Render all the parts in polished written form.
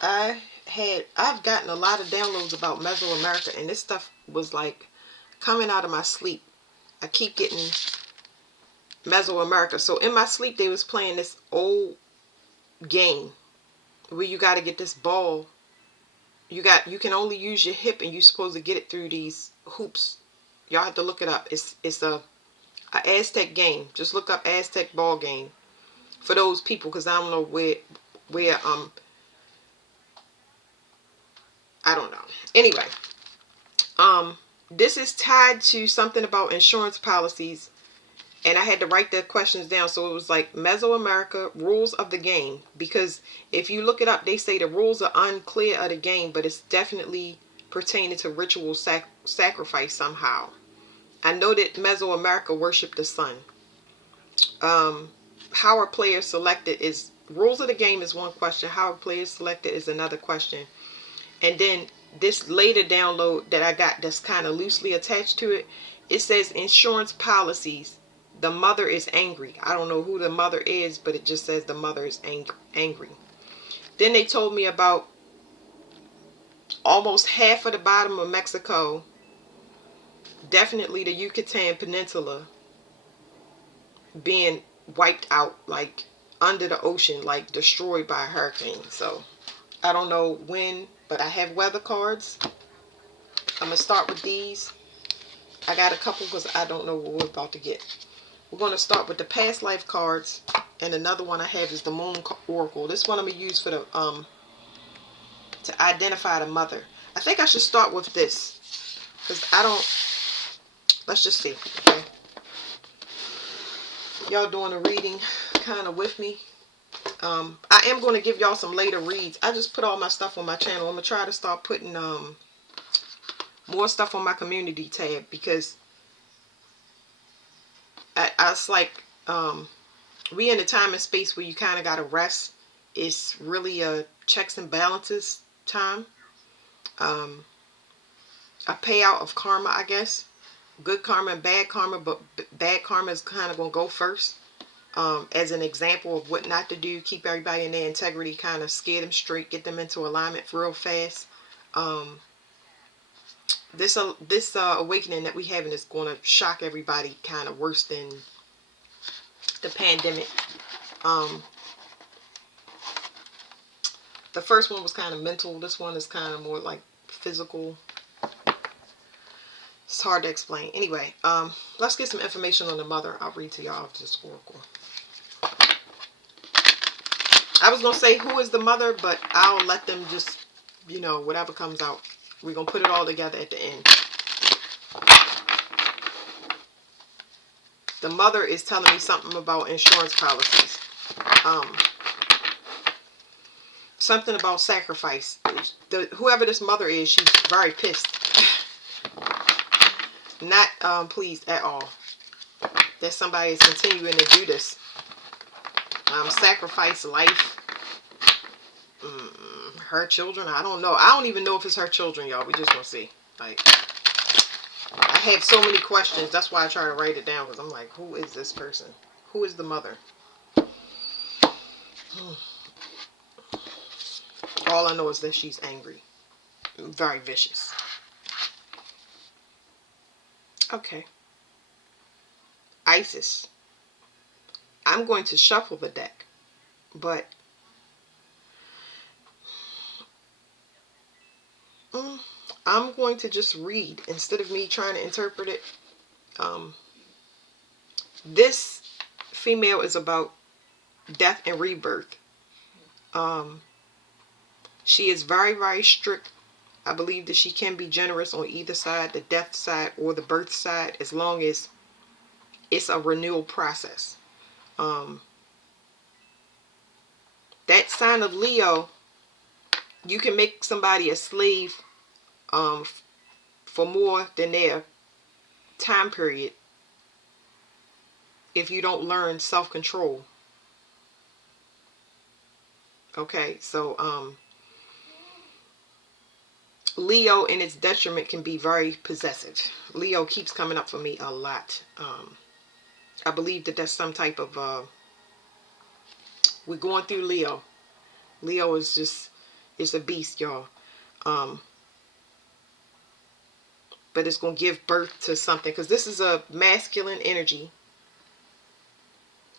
I've gotten a lot of downloads about Mesoamerica, and this stuff was like coming out of my sleep. I keep getting Mesoamerica. So in my sleep, they was playing this old game where you got to get this ball. You can only use your hip, and you're supposed to get it through these hoops. Y'all have to look it up. It's a Aztec game. Just look up Aztec ball game for those people, because I don't know where I don't know. Anyway, this is tied to something about insurance policies, and I had to write the questions down. So it was like Mesoamerica rules of the game, because if you look it up, they say the rules are unclear of the game, but it's definitely pertaining to ritual sacrifice somehow. I know that Mesoamerica worship the sun. How are players selected is rules of the game is one question. How are players selected is another question. And then this later download that I got that's kind of loosely attached to it, it says insurance policies. The mother is angry. I don't know who the mother is, but it just says the mother is angry. Then they told me about almost half of the bottom of Mexico, definitely the Yucatan Peninsula, being wiped out, like under the ocean, like destroyed by a hurricane. So I don't know when, but I have weather cards. I'm gonna start with these. I got a couple because I don't know what we're about to get. We're going to start with the past life cards, and another one I have is the Moon Oracle. This one I'm gonna use for the to identify the mother. I think I should start with this because I don't. Let's just see. Okay, y'all doing a reading kind of with me. I am going to give y'all some later reads. I just put all my stuff on my channel. I'm gonna try to start putting more stuff on my community tab, because it's like we in a time and space where you kind of got to rest. It's really a checks and balances time. A payout of karma, I guess. Good karma and bad karma, but bad karma is kind of going to go first. As an example of what not to do, keep everybody in their integrity, kind of scare them straight, get them into alignment real fast. This awakening that we having is going to shock everybody kind of worse than the pandemic. The first one was kind of mental. This one is kind of more like physical. It's hard to explain. Anyway, let's get some information on the mother. I'll read to y'all this oracle. I was going to say who is the mother, but I'll let them just, whatever comes out. We're going to put it all together at the end. The mother is telling me something about insurance policies. Something about sacrifice. Whoever this mother is, she's very pissed. Not pleased at all that somebody is continuing to do this. Sacrifice life. Her children, I don't know. I don't even know if it's her children, y'all. We just gonna see. Like, I have so many questions. That's why I try to write it down, because I'm like, who is this person? Who is the mother? All I know is that she's angry. Very vicious. Okay. Isis. I'm going to shuffle the deck, but I'm going to just read instead of me trying to interpret it. This female is about death and rebirth. She is very, very strict. I believe that she can be generous on either side, the death side or the birth side, as long as it's a renewal process. That sign of Leo, you can make somebody a slave for more than their time period if you don't learn self-control. Okay, so Leo in its detriment can be very possessive. Leo keeps coming up for me a lot. I believe that that's some type of we're going through Leo. Leo is just, it's a beast, y'all. Um, but it's going to give birth to something, because this is a masculine energy.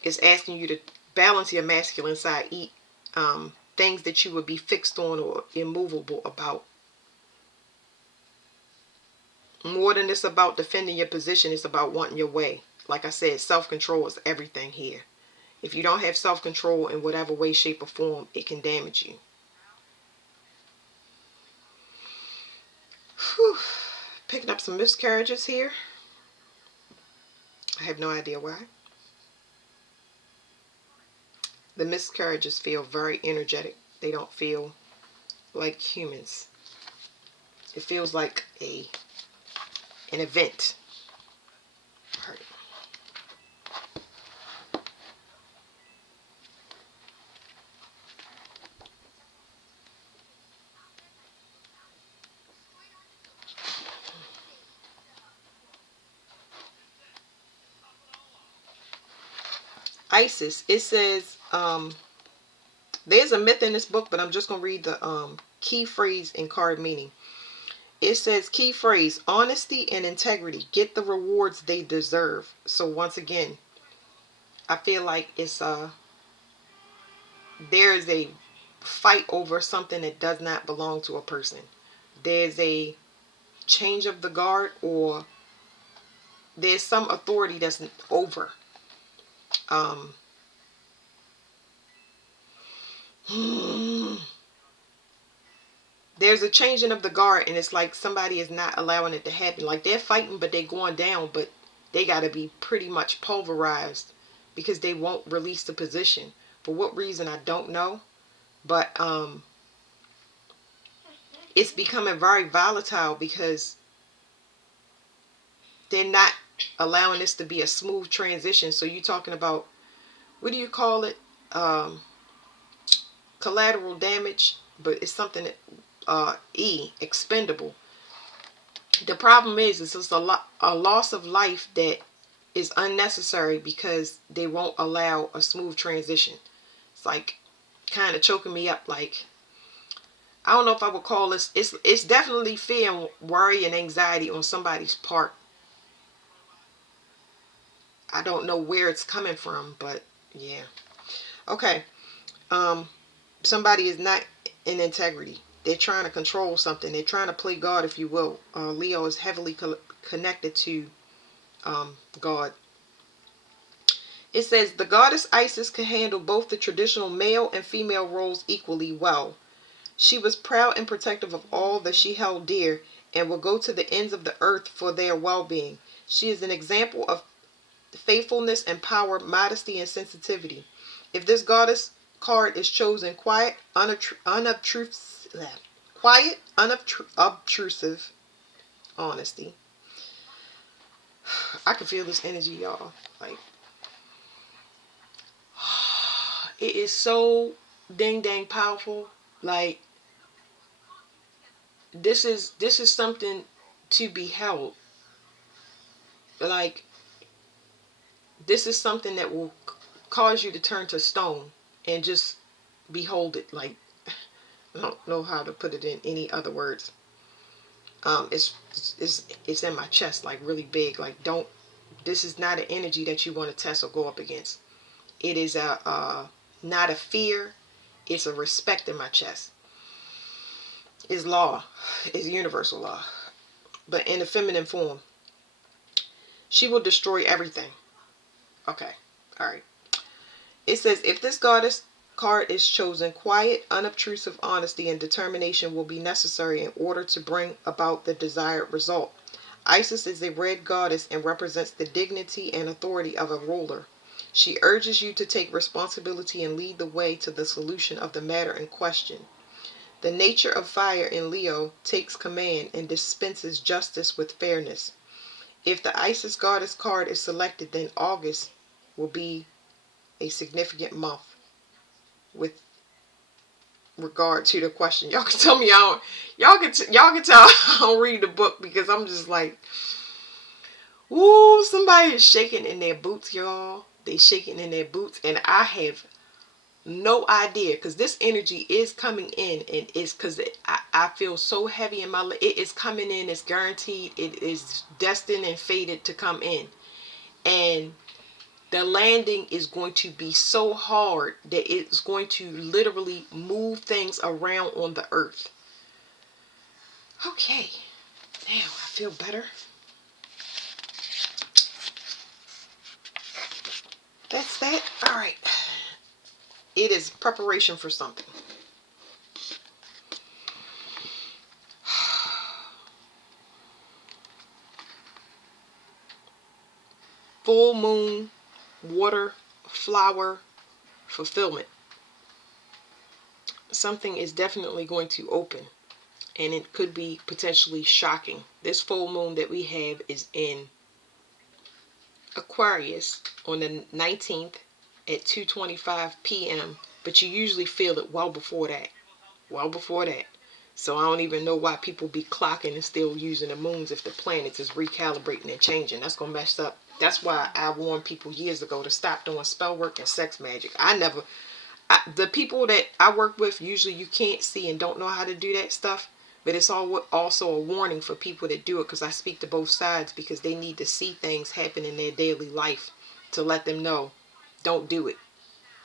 It's asking you to balance your masculine side, eat things that you would be fixed on or immovable about. More than it's about defending your position, it's about wanting your way. Like I said, self-control is everything here. If you don't have self-control in whatever way, shape, or form, it can damage you. Whew. Picking up some miscarriages here. I have no idea why. The miscarriages feel very energetic. They don't feel like humans. It feels like an event. Isis. It says, there's a myth in this book, but I'm just going to read the key phrase and card meaning. It says, key phrase, honesty and integrity get the rewards they deserve. So once again, I feel like it's there's a fight over something that does not belong to a person. There's a change of the guard, or there's some authority that's over. There's a changing of the guard, and it's like somebody is not allowing it to happen. Like they're fighting, but they're going down, but they got to be pretty much pulverized because they won't release the position. For what reason, I don't know. But it's becoming very volatile because they're not allowing this to be a smooth transition. So you're talking about, what do you call it? Collateral damage, but it's something that expendable. The problem is it's just a loss of life that is unnecessary because they won't allow a smooth transition. It's like kind of choking me up. Like, I don't know if I would call this, it's definitely fear and worry and anxiety on somebody's part. I don't know where it's coming from, but yeah. Okay. Somebody is not in integrity. They're trying to control something. They're trying to play God, if you will. Leo is heavily connected to God. It says, the goddess Isis could handle both the traditional male and female roles equally well. She was proud and protective of all that she held dear and would go to the ends of the earth for their well-being. She is an example of faithfulness and power, modesty and sensitivity. If this goddess card is chosen, quiet, unobtrusive honesty. I can feel this energy, y'all. Like, it is so dang powerful. Like, this is something to be held. Like, this is something that will cause you to turn to stone and just behold it. Like, I don't know how to put it in any other words. It's in my chest, like really big. Like, don't. This is not an energy that you want to test or go up against. It is not a fear. It's a respect in my chest. It's law. It's universal law, but in a feminine form. She will destroy everything. Okay. All right. It says, if this goddess card is chosen, quiet, unobtrusive honesty and determination will be necessary in order to bring about the desired result. Isis is a red goddess and represents the dignity and authority of a ruler. She urges you to take responsibility and lead the way to the solution of the matter in question. The nature of fire in Leo takes command and dispenses justice with fairness. If the Isis goddess card is selected, then August will be a significant month with regard to the question. Y'all can tell me y'all can tell I don't read the book because I'm just like, ooh, somebody is shaking in their boots, y'all. They shaking in their boots, and I have No idea, because this energy is coming in, and it's because I feel so heavy in my leg. It is coming in. It's guaranteed. It is destined and fated to come in. And the landing is going to be so hard that it's going to literally move things around on the earth. Okay. Now I feel better. That's that. All right. It is preparation for something. Full moon, water, flower, fulfillment. Something is definitely going to open, and it could be potentially shocking. This full moon that we have is in Aquarius on the 19th at 2:25 p.m. But you usually feel it well before that. Well before that. So I don't even know why people be clocking and still using the moons if the planets is recalibrating and changing. That's gonna mess up. That's why I warned people years ago to stop doing spell work and sex magic. The people that I work with, usually you can't see and don't know how to do that stuff. But it's also a warning for people that do it, because I speak to both sides, because they need to see things happen in their daily life to let them know, don't do it.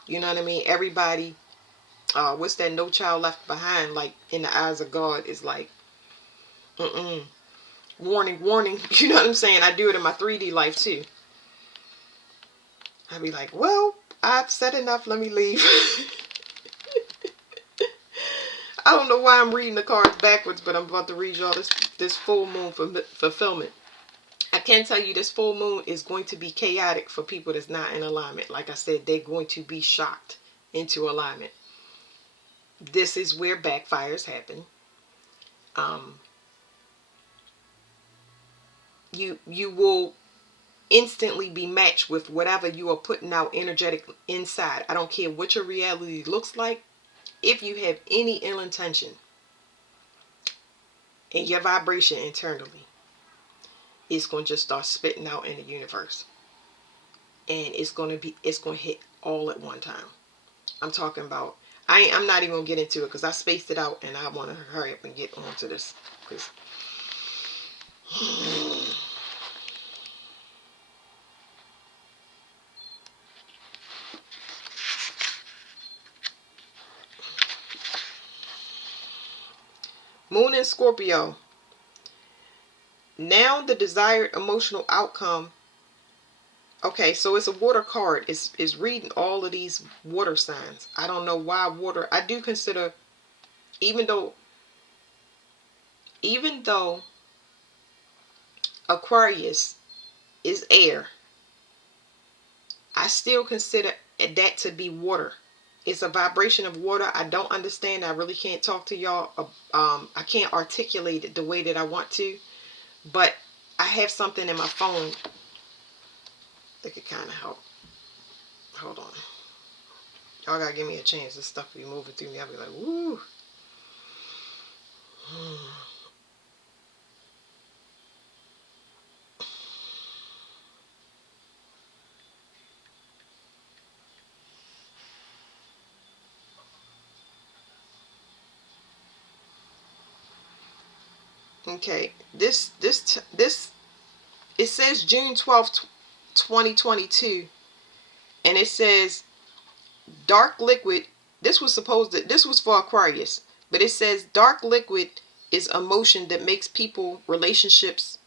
You know what I mean? Everybody, what's that, no child left behind, like in the eyes of God, is like, warning, warning. You know what I'm saying? I do it in my 3D life too. I'd be like, well, I've said enough, let me leave. I don't know why I'm reading the cards backwards, but I'm about to read y'all this full moon fulfillment. I can tell you this full moon is going to be chaotic for people that's not in alignment. Like I said, they're going to be shocked into alignment. This is where backfires happen. You will instantly be matched with whatever you are putting out energetic inside. I don't care what your reality looks like. If you have any ill intention in your vibration internally, it's going to just start spitting out in the universe. And it's going to hit all at one time. I'm talking about, I'm not even going to get into it because I spaced it out and I want to hurry up and get on to this. Because Moon in Scorpio. Now the desired emotional outcome. Okay, so it's a water card. It's reading all of these water signs. I don't know why water. I do consider, even though Aquarius is air, I still consider that to be water. It's a vibration of water. I don't understand. I really can't talk to y'all. I can't articulate it the way that I want to. But I have something in my phone that could kind of help. Hold on. Y'all gotta give me a chance. This stuff be moving through me. I'll be like, woo. Okay. This it says June 12th, 2022, and it says dark liquid. This was for Aquarius, but it says dark liquid is emotion that makes people, relationships,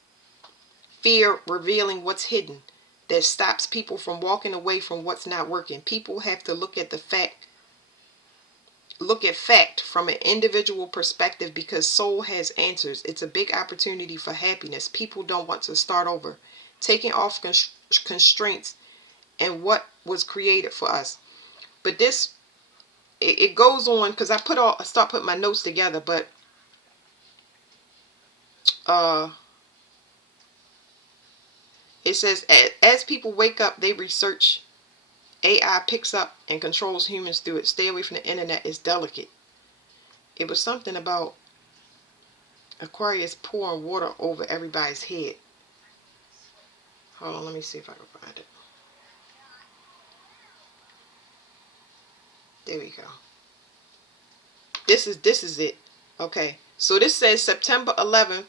fear, revealing what's hidden, that stops people from walking away from what's not working. People have to look at fact from an individual perspective, because soul has answers. It's a big opportunity for happiness. People don't want to start over, taking off constraints and what was created for us. But this, it goes on, because I start putting my notes together. But it says, as people wake up, they research. AI picks up and controls humans through it. Stay away from the internet. It's delicate. It was something about Aquarius pouring water over everybody's head. Hold on, let me see if I can find it. There we go. This is it. Okay. So this says September 11th,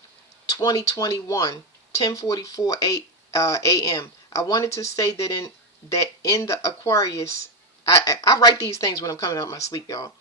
2021, 10:44 a.m. I wanted to say that in the Aquarius, I write these things when I'm coming out of my sleep, y'all.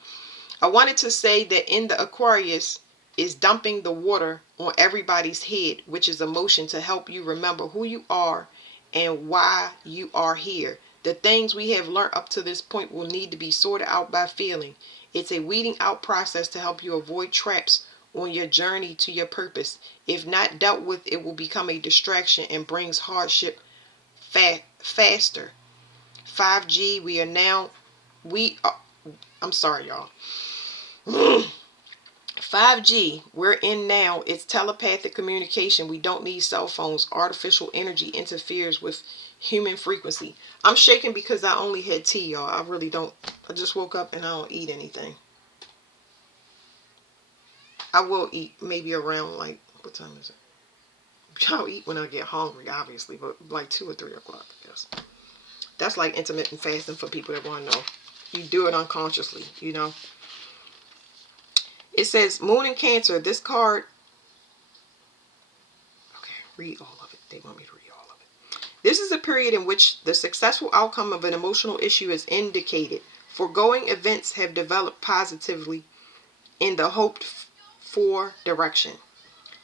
I wanted to say that in the Aquarius is dumping the water on everybody's head, which is emotion, to help you remember who you are and why you are here. The things we have learned up to this point will need to be sorted out by feeling. It's a weeding out process to help you avoid traps on your journey to your purpose. If not dealt with, it will become a distraction and brings hardship faster. 5G, I'm sorry, y'all. 5G, we're in now. It's telepathic communication. We don't need cell phones. Artificial energy interferes with human frequency. I'm shaking because I only had tea, y'all. I really don't. I just woke up and I don't eat anything. I will eat maybe around, like, what time is it? I'll eat when I get hungry, obviously, but like 2 or 3 o'clock, I guess. That's like intermittent fasting for people that want to know. You do it unconsciously, you know. It says Moon in Cancer. This card. Okay, read all of it. They want me to read all of it. This is a period in which the successful outcome of an emotional issue is indicated. Foregoing events have developed positively in the hoped for direction.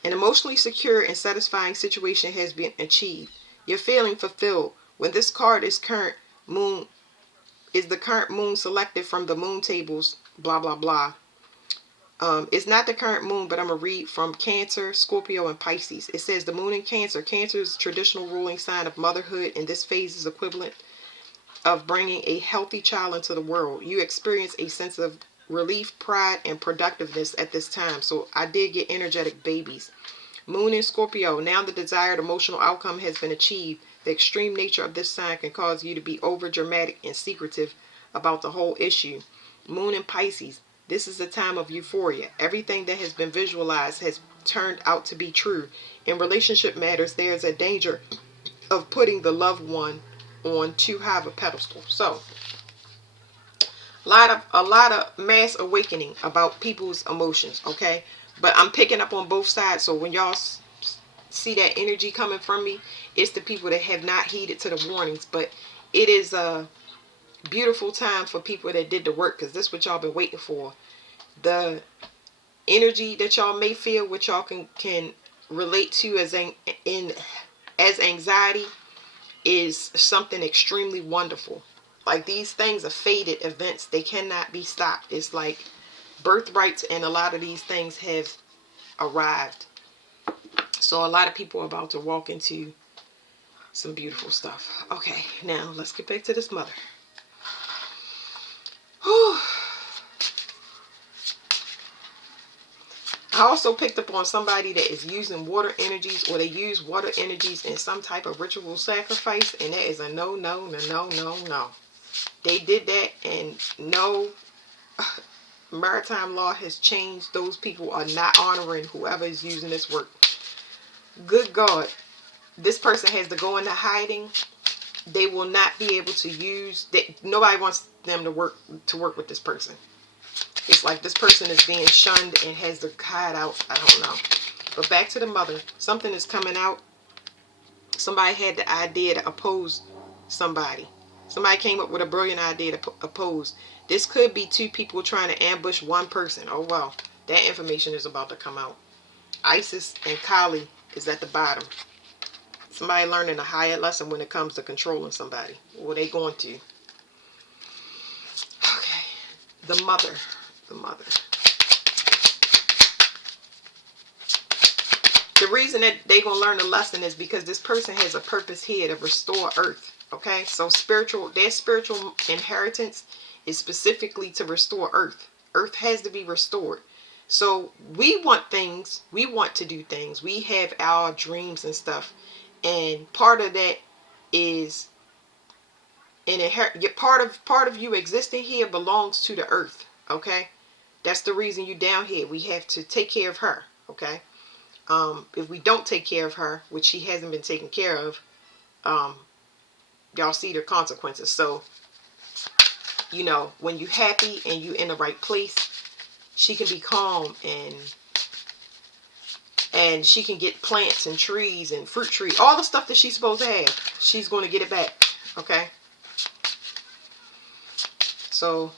An emotionally secure and satisfying situation has been achieved. You're feeling fulfilled. When this card is the current moon selected from the moon tables, blah, blah, blah. It's not the current moon, but I'm going to read from Cancer, Scorpio, and Pisces. It says the moon in Cancer. Cancer is the traditional ruling sign of motherhood, and this phase is equivalent of bringing a healthy child into the world. You experience a sense of relief, pride, and productiveness at this time. So I did get energetic babies. Moon in Scorpio. Now the desired emotional outcome has been achieved. The extreme nature of this sign can cause you to be over dramatic and secretive about the whole issue. Moon in Pisces. This is a time of euphoria. Everything that has been visualized has turned out to be true. In relationship matters, there is a danger of putting the loved one on too high of a pedestal. So, a lot of mass awakening about people's emotions, okay? But I'm picking up on both sides. So when y'all see that energy coming from me, it's the people that have not heeded to the warnings. But it is a beautiful time for people that did the work, because this is what y'all been waiting for. The energy that y'all may feel, which y'all can relate to as anxiety, is something extremely wonderful. Like, these things are faded events. They cannot be stopped. It's like birthrights, and a lot of these things have arrived. So a lot of people are about to walk into some beautiful stuff. Okay, now let's get back to this mother. Whew. I also picked up on somebody that is using water energies, or they use water energies in some type of ritual sacrifice, and that is a no, no, no, no, no, no. They did that, and no, maritime law has changed. Those people are not honoring whoever is using this work. Good God. This person has to go into hiding. They will not be able to use. Nobody wants them to work with this person. It's like this person is being shunned and has to hide out. I don't know. But back to the mother. Something is coming out. Somebody had the idea to oppose somebody. Somebody came up with a brilliant idea to oppose. This could be 2 people trying to ambush 1 person. Oh, wow. That information is about to come out. Isis and Kali is at the bottom. Somebody learning a higher lesson when it comes to controlling somebody. Or they going to. Okay. The mother. The mother. The reason that they going to learn the lesson is because this person has a purpose here to restore Earth. Okay, so their spiritual inheritance is specifically to restore Earth. Earth has to be restored. So we want things. We want to do things. We have our dreams and stuff. And part of that is part of you existing here belongs to the Earth. Okay, that's the reason you down here. We have to take care of her. Okay. If we don't take care of her, which she hasn't been taken care of, y'all see the consequences. So you know, when you're happy and you're in the right place, she can be calm, and she can get plants and trees and fruit trees, all the stuff that she's supposed to have. She's going to get it back. Okay. So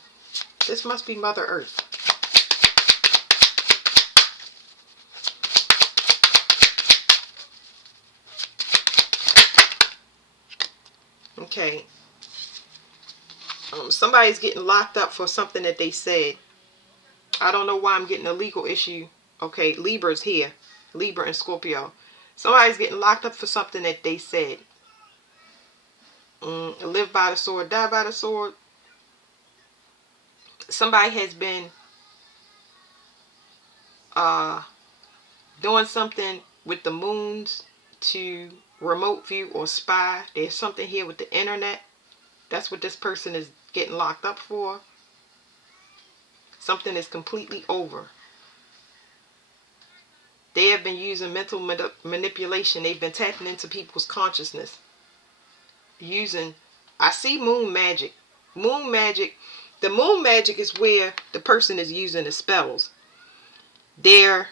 this must be Mother Earth. Okay. Somebody's getting locked up for something that they said. I don't know why I'm getting a legal issue. Okay, Libra's here. Libra and Scorpio. Somebody's getting locked up for something that they said. Live by the sword, die by the sword. Somebody has been doing something with the moons to remote view or spy. There's something here with the internet. That's what this person is getting locked up for. Something is completely over. They have been using mental manipulation. They've been tapping into people's consciousness. I see moon magic. Moon magic. The moon magic is where the person is using the spells. They're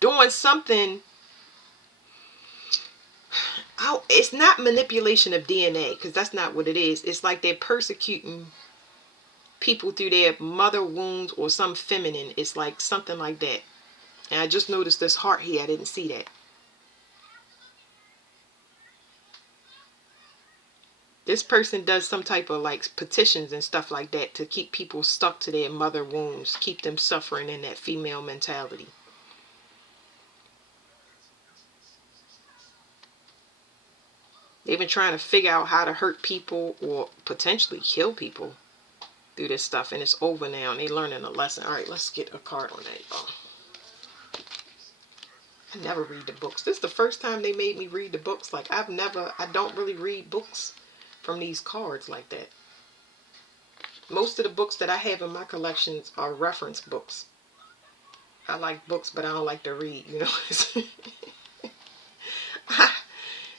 doing something. It's not manipulation of DNA, because that's not what it is. It's like they're persecuting people through their mother wounds or some feminine. It's like something like that. And I just noticed this heart here. I didn't see that. This person does some type of like petitions and stuff like that to keep people stuck to their mother wounds, keep them suffering in that female mentality. They've been trying to figure out how to hurt people or potentially kill people through this stuff, and it's over now, and they're learning a lesson. All right, let's get a card on that. I never read the books. This is the first time they made me read the books. Like, I don't really read books from these cards like that. Most of the books that I have in my collections are reference books. I like books, but I don't like to read, you know.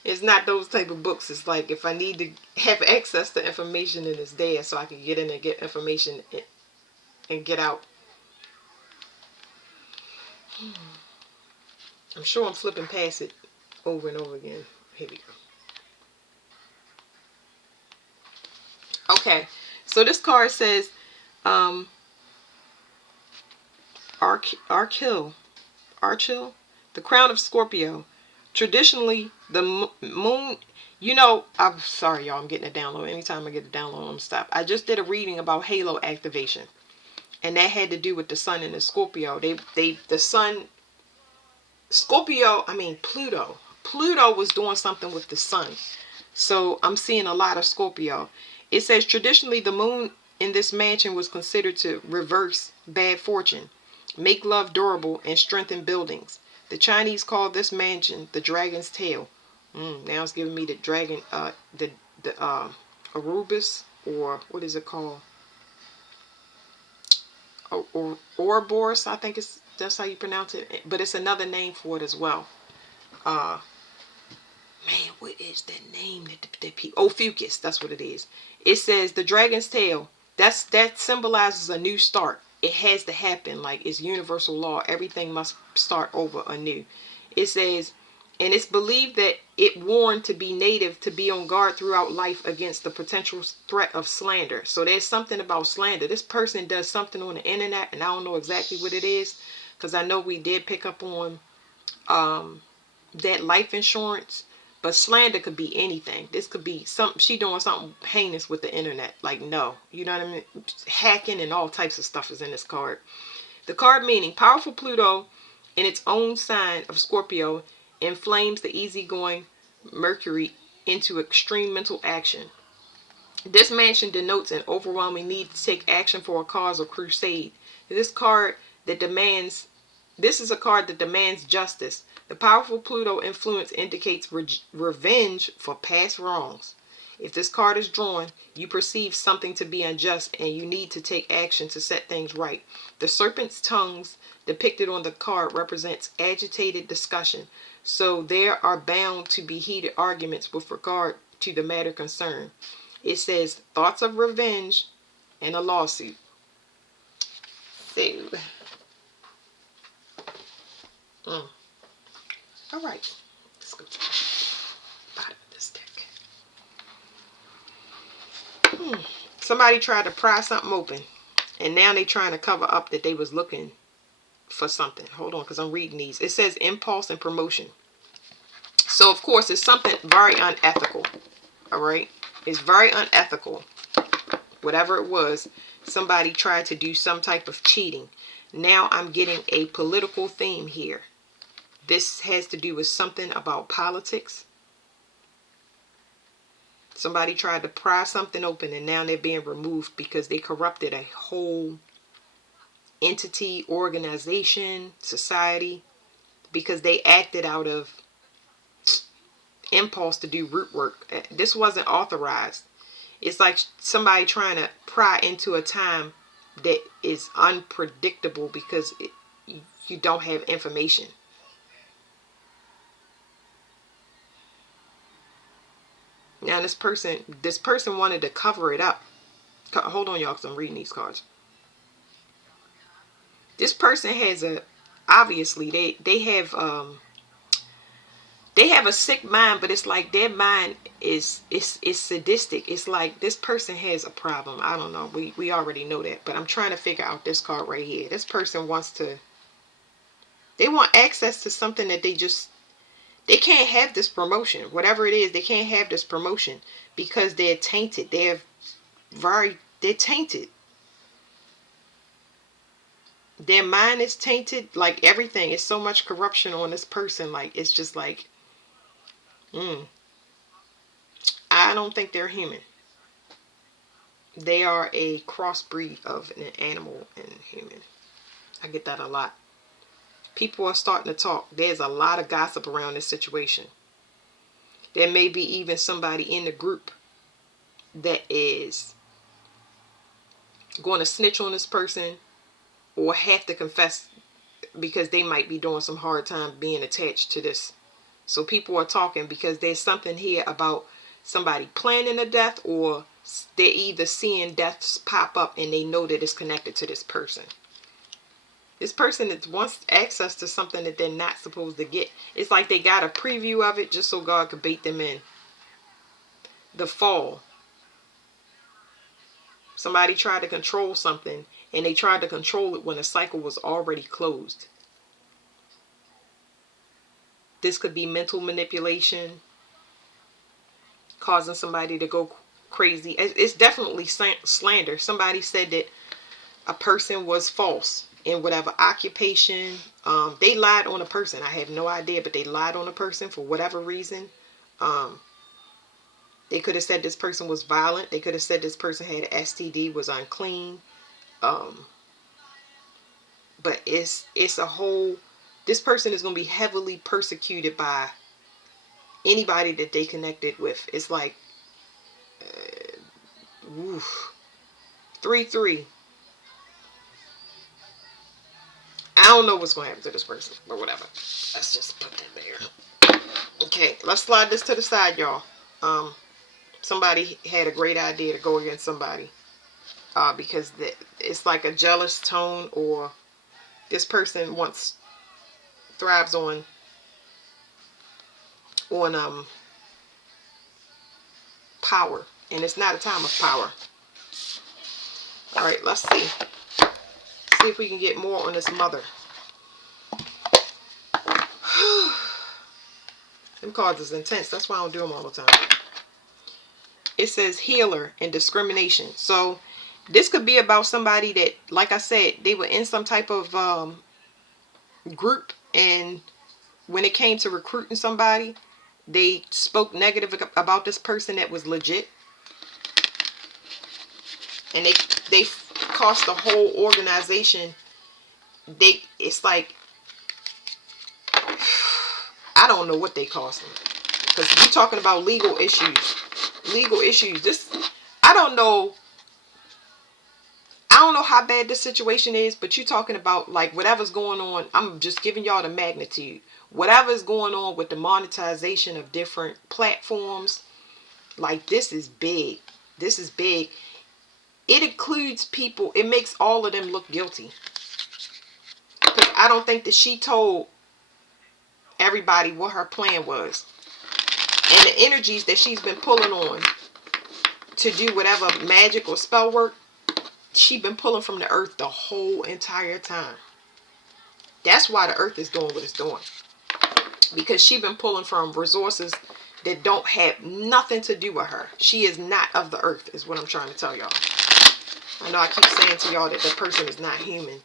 It's not those type of books. It's like if I need to have access to information and it's there so I can get in and get information and get out. I'm sure I'm flipping past it over and over again. Here we go. Okay, so this card says, Archil, the crown of Scorpio. Traditionally, the moon, you know, I'm sorry, y'all, I'm getting a download. Anytime I get a download, I'm going to stop. I just did a reading about halo activation, and that had to do with the sun and the Scorpio. The sun, Pluto. Pluto was doing something with the sun. So I'm seeing a lot of Scorpio. It says traditionally the moon in this mansion was considered to reverse bad fortune, make love durable, and strengthen buildings. The Chinese call this mansion the dragon's tail. Now it's giving me the dragon, the Arubis, or what is it called? Or Ouroboros, I think that's how you pronounce it. But it's another name for it as well. Man, what is that name that people? Ophiuchus, that's what it is. It says the dragon's tail. That symbolizes a new start. It has to happen. Like, it's universal law. Everything must start over anew. It says, and it's believed that it warned to be native to be on guard throughout life against the potential threat of slander. So there's something about slander. This person does something on the internet, and I don't know exactly what it is, because I know we did pick up on that life insurance. But slander could be anything. This could be she doing something heinous with the internet. Like, no. You know what I mean? Hacking and all types of stuff is in this card. The card meaning, powerful Pluto in its own sign of Scorpio inflames the easygoing Mercury into extreme mental action. This mansion denotes an overwhelming need to take action for a cause or crusade. This is a card that demands justice. The powerful Pluto influence indicates revenge for past wrongs. If this card is drawn, you perceive something to be unjust and you need to take action to set things right. The serpent's tongues depicted on the card represents agitated discussion, so there are bound to be heated arguments with regard to the matter concerned. It says thoughts of revenge and a lawsuit. So, all right. Let's go to the bottom of this deck. Somebody tried to pry something open, and now they trying to cover up that they was looking for something. Hold on, because I'm reading these. It says impulse and promotion. So, of course, it's something very unethical. All right? It's very unethical. Whatever it was, somebody tried to do some type of cheating. Now I'm getting a political theme here. This has to do with something about politics. Somebody tried to pry something open, and now they're being removed because they corrupted a whole entity, organization, society, because they acted out of impulse to do root work. This wasn't authorized. It's like somebody trying to pry into a time that is unpredictable because you don't have information. Now this person wanted to cover it up. Hold on, y'all, because I'm reading these cards. This person has obviously they have a sick mind, but it's like their mind is sadistic. It's like this person has a problem. I don't know. We already know that, but I'm trying to figure out this card right here. This person they want access to something that they can't have this promotion. Whatever it is, they can't have this promotion because they're tainted. They're tainted. Their mind is tainted. Like everything. It's so much corruption on this person. Like it's just like, I don't think they're human. They are a crossbreed of an animal and human. I get that a lot. People are starting to talk. There's a lot of gossip around this situation. There may be even somebody in the group that is going to snitch on this person or have to confess because they might be doing some hard time being attached to this. So people are talking because there's something here about somebody planning a death, or they're either seeing deaths pop up and they know that it's connected to this person. This person that wants access to something that they're not supposed to get. It's like they got a preview of it just so God could bait them in. The fall. Somebody tried to control something, and they tried to control it when the cycle was already closed. This could be mental manipulation, causing somebody to go crazy. It's definitely slander. Somebody said that a person was false in whatever occupation. They lied on a person. I have no idea, but they lied on a person for whatever reason. They could have said this person was violent. They could have said this person had an STD, was unclean. But it's a whole, this person is going to be heavily persecuted by anybody that they connected with. It's like 3-3. I don't know what's going to happen to this person, but whatever. Let's just put that there. Okay, let's slide this to the side, y'all. Somebody had a great idea to go against somebody because it's like a jealous tone, or this person thrives on power, and it's not a time of power. All right, let's see if we can get more on this mother. Them cards is intense. That's why I don't do them all the time. It says healer and discrimination. So this could be about somebody that, like I said, they were in some type of group, and when it came to recruiting somebody, they spoke negative about this person that was legit, and they cost the whole organization. It's like, I don't know what they cost them, because you're talking about legal issues. This, I don't know how bad this situation is, but you're talking about like whatever's going on. I'm just giving y'all the magnitude. Whatever's going on with the monetization of different platforms, like this is big. This is big. It includes people. It makes all of them look guilty. Because I don't think that she told everybody what her plan was. And the energies that she's been pulling on to do whatever magic or spell work, she's been pulling from the earth the whole entire time. That's why the earth is doing what it's doing. Because she's been pulling from resources that don't have nothing to do with her. She is not of the earth, is what I'm trying to tell y'all. I know I keep saying to y'all that the person is not human.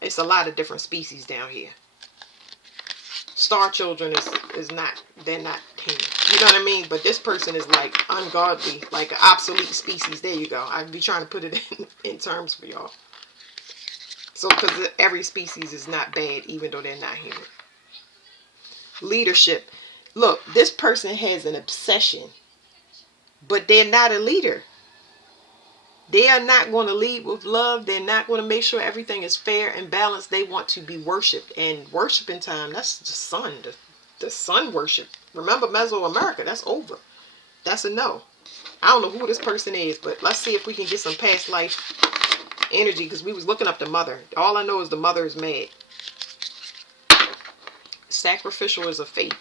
It's a lot of different species down here. Star children is not, they're not human. You know what I mean? But this person is like ungodly, like an obsolete species. There you go. I'd be trying to put it in terms for y'all. So, because every species is not bad, even though they're not human. Leadership. Look, this person has an obsession, but they're not a leader. They are not going to lead with love. They're not going to make sure everything is fair and balanced. They want to be worshipped. And worshiping time, that's the sun. The sun worship. Remember Mesoamerica, that's over. That's a no. I don't know who this person is, but let's see if we can get some past life energy, because we was looking up the mother. All I know is the mother is mad. Sacrificial is a faith.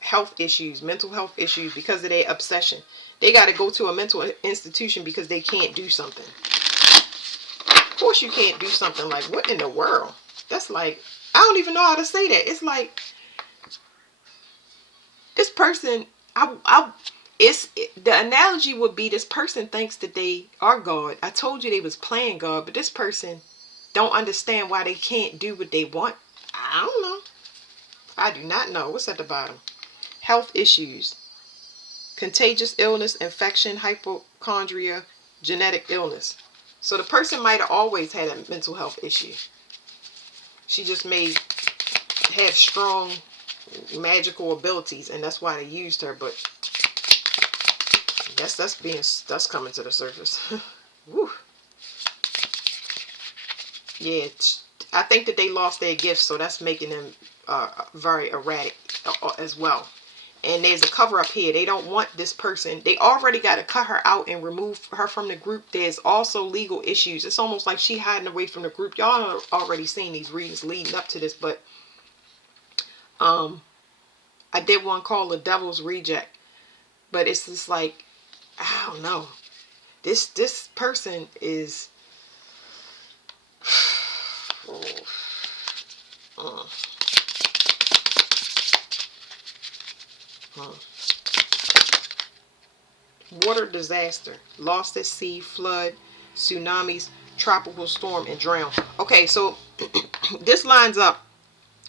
Health issues, mental health issues because of their obsession. They got to go to a mental institution because they can't do something. Of course you can't do something. Like, what in the world? That's like, I don't even know how to say that. It's like, this person, the analogy would be this person thinks that they are God. I told you they was playing God, but this person don't understand why they can't do what they want. I don't know. I do not know. What's at the bottom? Health issues. Contagious illness, infection, hypochondria, genetic illness. So the person might have always had a mental health issue. She just may have strong magical abilities, and that's why they used her. But that's coming to the surface. Woo. Yeah, I think that they lost their gifts, so that's making them very erratic as well. And there's a cover up here. They don't want this person. They already got to cut her out and remove her from the group. There's also legal issues. It's almost like she hiding away from the group. Y'all have already seen these readings leading up to this, but I did one called The Devil's Reject. But it's just like, I don't know. This person is water disaster, lost at sea, flood, tsunamis, tropical storm, and drown. Okay, so this lines up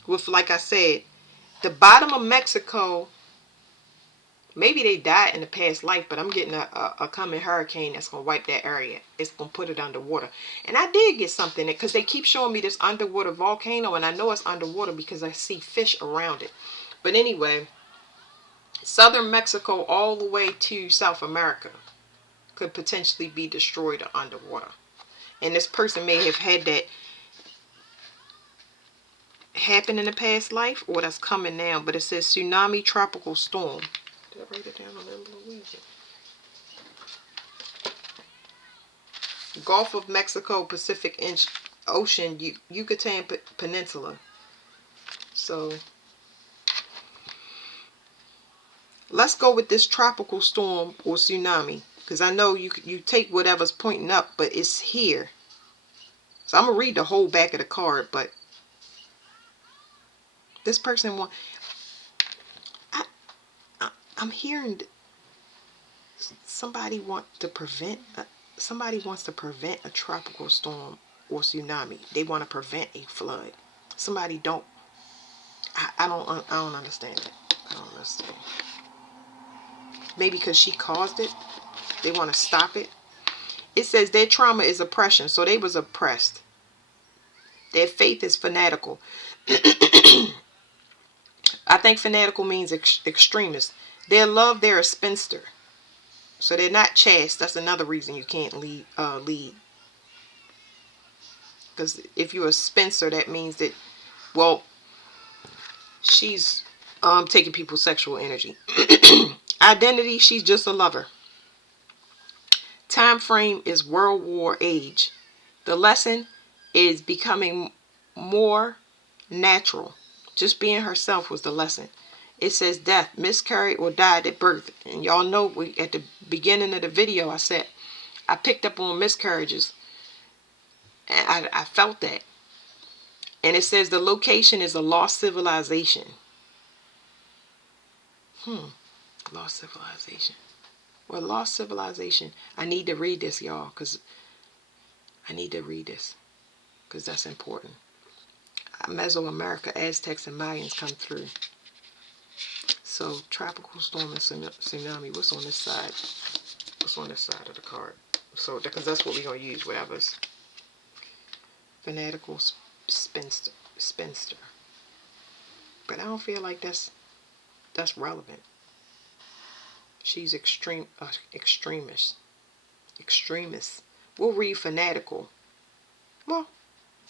with, like I said, the bottom of Mexico. Maybe they died in the past life, but I'm getting a coming hurricane that's going to wipe that area. It's going to put it underwater. And I did get something, because they keep showing me this underwater volcano, and I know it's underwater because I see fish around it. But anyway, southern Mexico all the way to South America could potentially be destroyed underwater. And this person may have had that happen in the past life, or that's coming now. But it says tsunami, tropical storm. Did I write it down on that little region? Gulf of Mexico, Pacific Ocean, Yucatan Peninsula. So let's go with this tropical storm or tsunami, because I know you take whatever's pointing up, but it's here. So I'm gonna read the whole back of the card, but this person I'm hearing somebody wants to prevent a tropical storm or tsunami. They want to prevent a flood. Somebody don't. I don't understand it. I don't understand. Maybe because she caused it, they want to stop it. It says their trauma is oppression, so they was oppressed. Their faith is fanatical. I think fanatical means extremist. Their love, they're a spinster. So they're not chaste. That's another reason you can't lead. Because if you're a spinster, that means that, well, she's taking people's sexual energy. Identity, she's just a lover. Time frame is World War age. The lesson is becoming more natural. Just being herself was the lesson. It says death, miscarried, or died at birth. And y'all know at the beginning of the video I said I picked up on miscarriages. And I felt that. And it says the location is a lost civilization. Lost civilization. Well, lost civilization. I need to read this, y'all, because I need to read this because that's important. Mesoamerica, Aztecs, and Mayans come through. So, tropical storm and tsunami. What's on this side? What's on this side of the card? So, because that's what we're going to use, whatever's. Fanatical spinster. But I don't feel like that's relevant. She's extremist. We'll read fanatical. Well,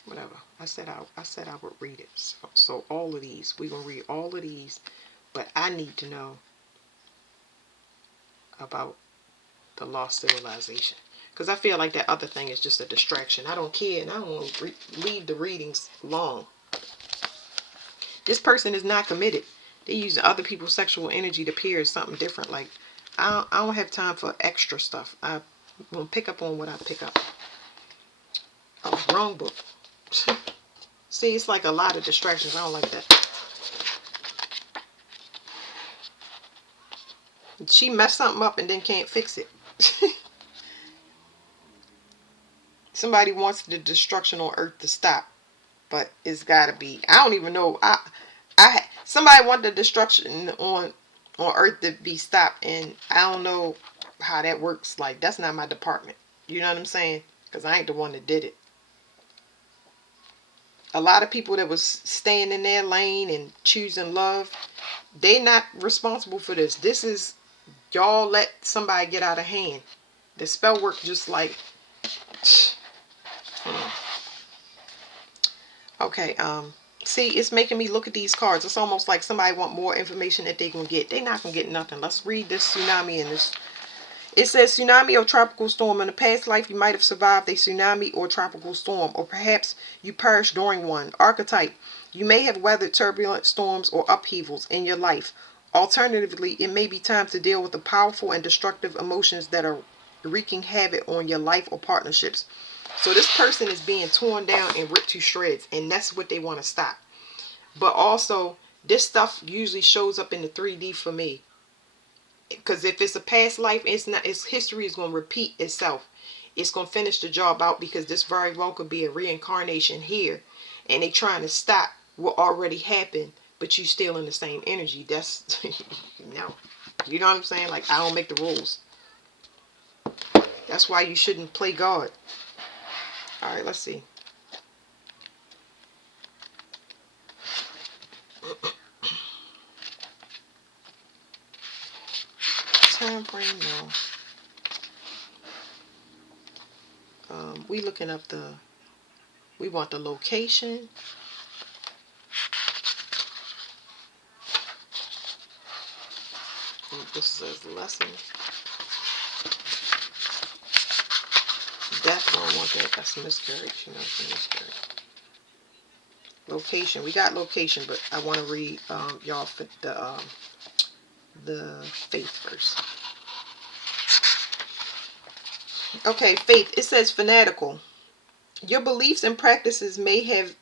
whatever. I said I would read it. So all of these, we're gonna read all of these, but I need to know about the lost civilization, because I feel like that other thing is just a distraction. I don't care, and I don't want to leave the readings long. This person is not committed. They use other people's sexual energy to appear as something different. Like, I don't have time for extra stuff. I will pick up on what I pick up. Oh, wrong book. See, it's like a lot of distractions. I don't like that. She messed something up and then can't fix it. Somebody wants the destruction on Earth to stop, but it's got to be. I don't even know. Somebody want the destruction on Earth to be stopped, and I don't know how that works. Like, that's not my department. You know what I'm saying? Because I ain't the one that did it. A lot of people that was staying in their lane and choosing love, they not responsible for this. This is, y'all let somebody get out of hand. The spell work just like, okay, see, it's making me look at these cards. It's almost like somebody want more information that they can get. They not gonna get nothing. Let's read this tsunami and this. It says tsunami or tropical storm. In a past life, you might have survived a tsunami or tropical storm, or perhaps you perished during one. Archetype. You may have weathered turbulent storms or upheavals in your life. Alternatively, it may be time to deal with the powerful and destructive emotions that are wreaking havoc on your life or partnerships. So this person is being torn down and ripped to shreds, and that's what they want to stop. But also, this stuff usually shows up in the 3D for me. Because if it's a past life, its history is going to repeat itself. It's going to finish the job out, because this very well could be a reincarnation here. And they trying to stop what already happened, but you still in the same energy. That's, no. You know what I'm saying? Like, I don't make the rules. That's why you shouldn't play God. Alright, let's see. Time frame, no. We looking up we want the location. This says lesson. Definitely don't want that. That's a miscarriage. You know, it's a miscarriage. Location. We got location, but I want to read y'all for the faith first. Okay, faith. It says fanatical. Your beliefs and practices may have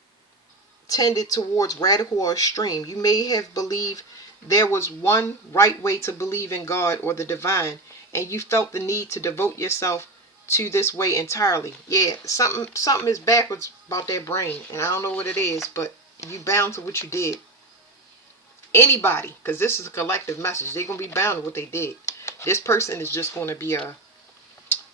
tended towards radical or extreme. You may have believed there was one right way to believe in God or the divine, and you felt the need to devote yourself to this way entirely. Yeah, something is backwards about that brain, and I don't know what it is, but you bound to what you did. Anybody, because this is a collective message, they're going to be bound to what they did. This person is just going to be a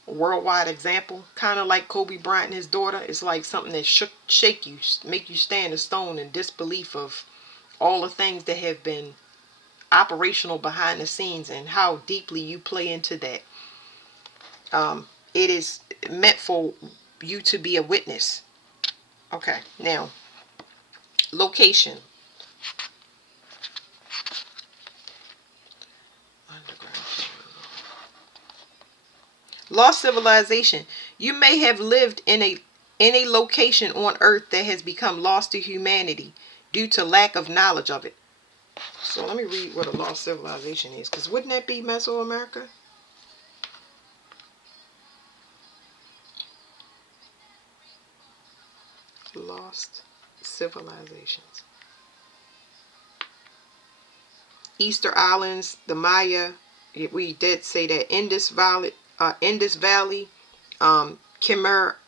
worldwide example, kind of like Kobe Bryant and his daughter. It's like something that shake you, make you stand a stone in disbelief of all the things that have been operational behind the scenes and how deeply you play into that. It is meant for you to be a witness. Okay, now location. lost civilization. You may have lived in a location on Earth that has become lost to humanity due to lack of knowledge of it. So let me read what a lost civilization is, because wouldn't that be Mesoamerica? Lost civilizations. Easter Islands, the Maya. We did say that Indus Valley, Khmer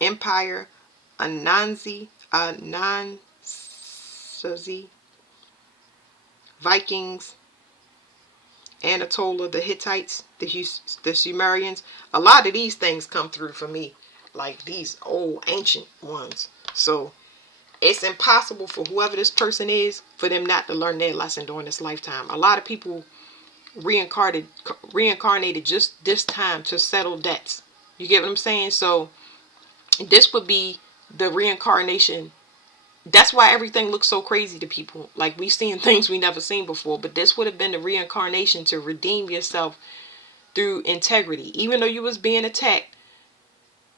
Empire, Anansi, Vikings, Anatolia, the Hittites, the Sumerians. A lot of these things come through for me, like these old ancient ones. So it's impossible for whoever this person is for them not to learn their lesson during this lifetime. A lot of people reincarnated just this time to settle debts. You get what I'm saying? So this would be the reincarnation. That's why everything looks so crazy to people. Like we seeing things we never seen before. But this would have been the reincarnation to redeem yourself through integrity. Even though you was being attacked,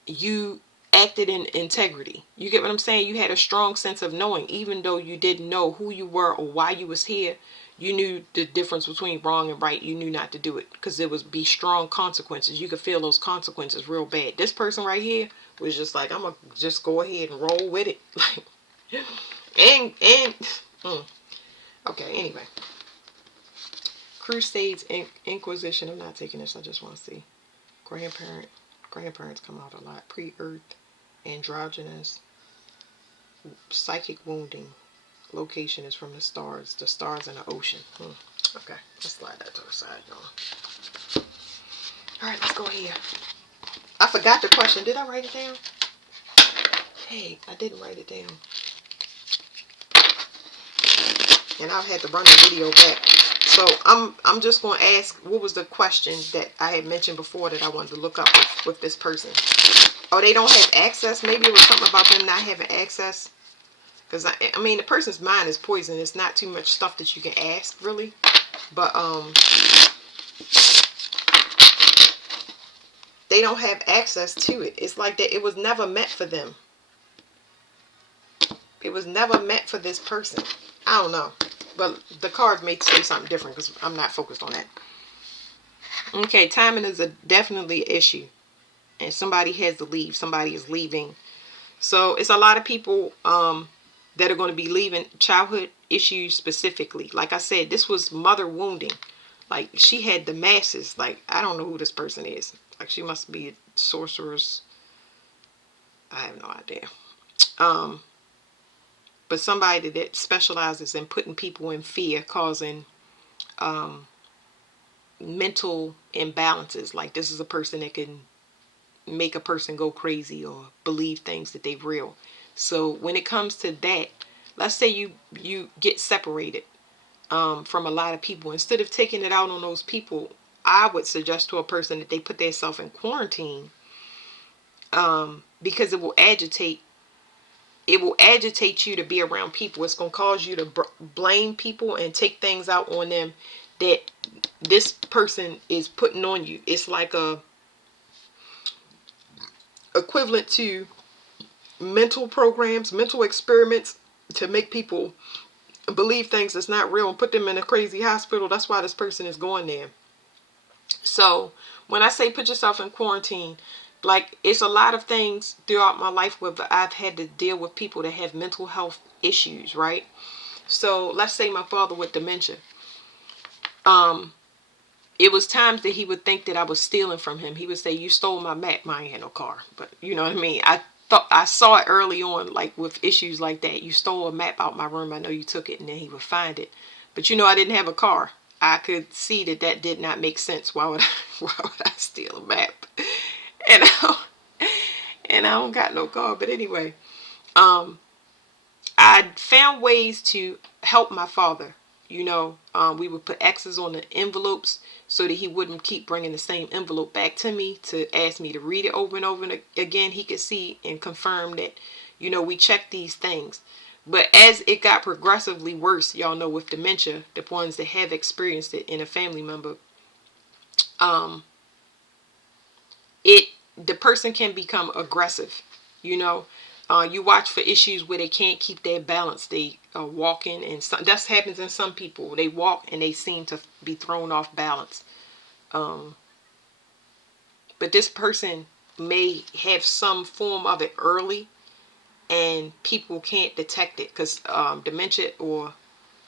you acted in integrity. You get what I'm saying? You had a strong sense of knowing, even though you didn't know who you were or why you was here. You knew the difference between wrong and right. You knew not to do it because there would be strong consequences. You could feel those consequences real bad. This person right here was just like, I'm gonna just go ahead and roll with it. and okay, anyway. Crusades, Inquisition. I'm not taking this. I just want to see. Grandparents come out a lot. Pre-earth, androgynous, psychic wounding. Location is from the stars in the ocean. Okay, let's slide that to the side, y'all. All right, let's go here. I forgot the question. Did I write it down? Hey, I didn't write it down. And I've had to run the video back. So I'm just going to ask, what was the question that I had mentioned before that I wanted to look up with this person? Oh, they don't have access? Maybe it was something about them not having access. Because, I mean, the person's mind is poison. It's not too much stuff that you can ask, really. But, they don't have access to it. It's like that. It was never meant for them. It was never meant for this person. I don't know. But the cards may say something different because I'm not focused on that. Okay, timing is definitely an issue. And somebody has to leave. Somebody is leaving. So it's a lot of people that are going to be leaving. Childhood issues specifically. Like I said, this was mother wounding. Like she had the masses. Like I don't know who this person is. Like she must be a sorceress. I have no idea. But somebody that specializes in putting people in fear, causing mental imbalances. Like this is a person that can make a person go crazy or believe things that they real. So when it comes to that, let's say you get separated from a lot of people. Instead of taking it out on those people, I would suggest to a person that they put themselves in quarantine because it will agitate you to be around people. It's going to cause you to blame people and take things out on them that this person is putting on you. It's like a equivalent to mental programs, mental experiments to make people believe things that's not real and put them in a crazy hospital. That's why this person is going there. So when I say put yourself in quarantine, like it's a lot of things throughout my life where I've had to deal with people that have mental health issues, right? So let's say my father with dementia. It was times that he would think that I was stealing from him. He would say, "You stole my map." I ain't had no car, but you know what I mean. I saw it early on, like with issues like that. "You stole a map out my room. I know you took it," and then he would find it. But you know, I didn't have a car. I could see that did not make sense. Why would I steal a map? And I don't got no car. But anyway, I found ways to help my father. You know, we would put X's on the envelopes so that he wouldn't keep bringing the same envelope back to me to ask me to read it over and over and again. He could see and confirm that, you know, we checked these things. But as it got progressively worse, y'all know with dementia, the ones that have experienced it in a family member, it the person can become aggressive. You know, you watch for issues where they can't keep their balance. They are walking, and that happens in some people. They walk and they seem to be thrown off balance. Um, but this person may have some form of it early, and people can't detect it because dementia or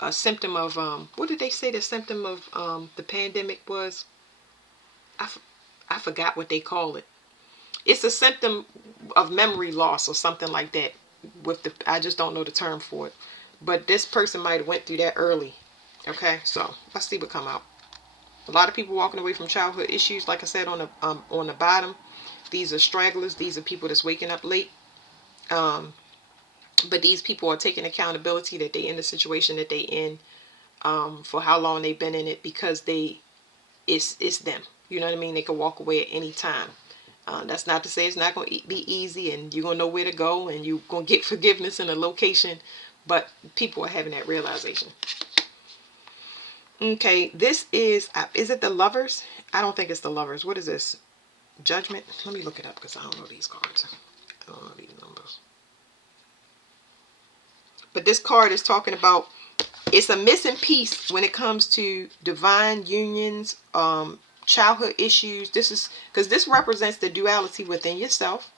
a symptom of what did they say the symptom of the pandemic was? I forgot what they call it. It's a symptom of memory loss or something like that. With the I just don't know the term for it. But this person might have went through that early. Okay, so let's see what come out. A lot of people walking away from childhood issues, like I said on the bottom. These are stragglers. These are people that's waking up late. Um, but these people are taking accountability that they in the situation that they in, for how long they've been in it, because it's them. You know what I mean? They can walk away at any time. That's not to say it's not going to be easy and you're going to know where to go and you're going to get forgiveness in a location, but people are having that realization. Okay, this is it the Lovers? I don't think it's the Lovers. What is this? Judgment? Let me look it up because I don't know these cards. I don't know these numbers. But this card is talking about, it's a missing piece when it comes to divine unions, childhood issues. This is because this represents the duality within yourself,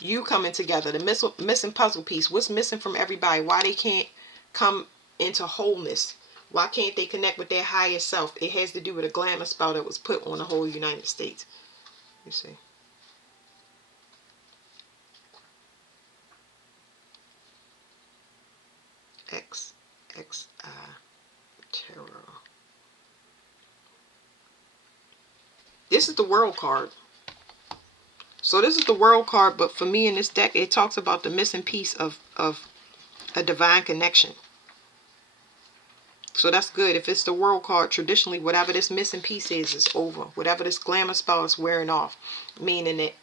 you coming together, the missing puzzle piece. What's missing from everybody? Why they can't come into wholeness? Why can't they connect with their higher self? It has to do with a glamour spell that was put on the whole United States. You see. XXI Tarot. This is the World card. So this is the World card, but for me in this deck, it talks about the missing piece of a divine connection. So that's good. If it's the World card, traditionally, whatever this missing piece is over. Whatever this glamour spell is wearing off. Meaning that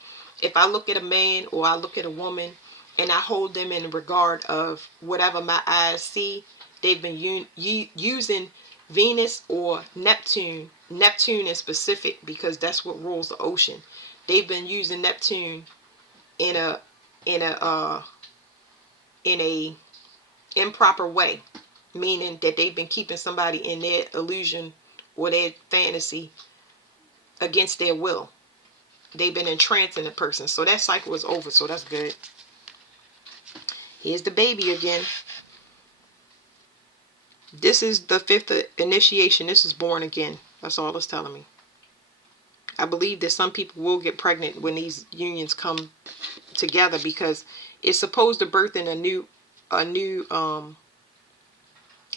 if I look at a man or I look at a woman and I hold them in regard of whatever my eyes see, they've been using Venus or Neptune. Neptune in specific, because that's what rules the ocean. They've been using Neptune in a in a improper way, meaning that they've been keeping somebody in their illusion or their fantasy against their will. They've been entrancing the person. So that cycle is over. So that's good. Here's the baby again. This is the fifth initiation. This is born again. That's all it's telling me. I believe that some people will get pregnant when these unions come together, because it's supposed to birth in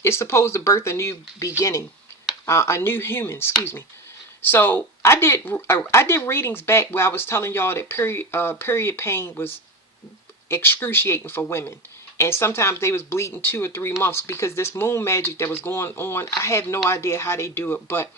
it's supposed to birth a new beginning, a new human, excuse me. So I did readings back where I was telling y'all that period pain was excruciating for women, and sometimes they was bleeding 2 or 3 months because this moon magic that was going on. I have no idea how they do it, but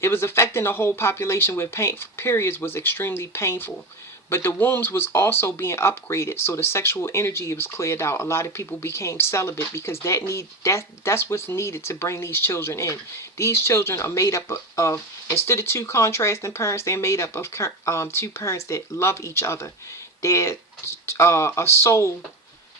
it was affecting the whole population where periods was extremely painful. But the wombs was also being upgraded, so the sexual energy was cleared out. A lot of people became celibate because that's what's needed to bring these children in. These children are made up of, instead of two contrasting parents, they're made up of two parents that love each other. They're a soul,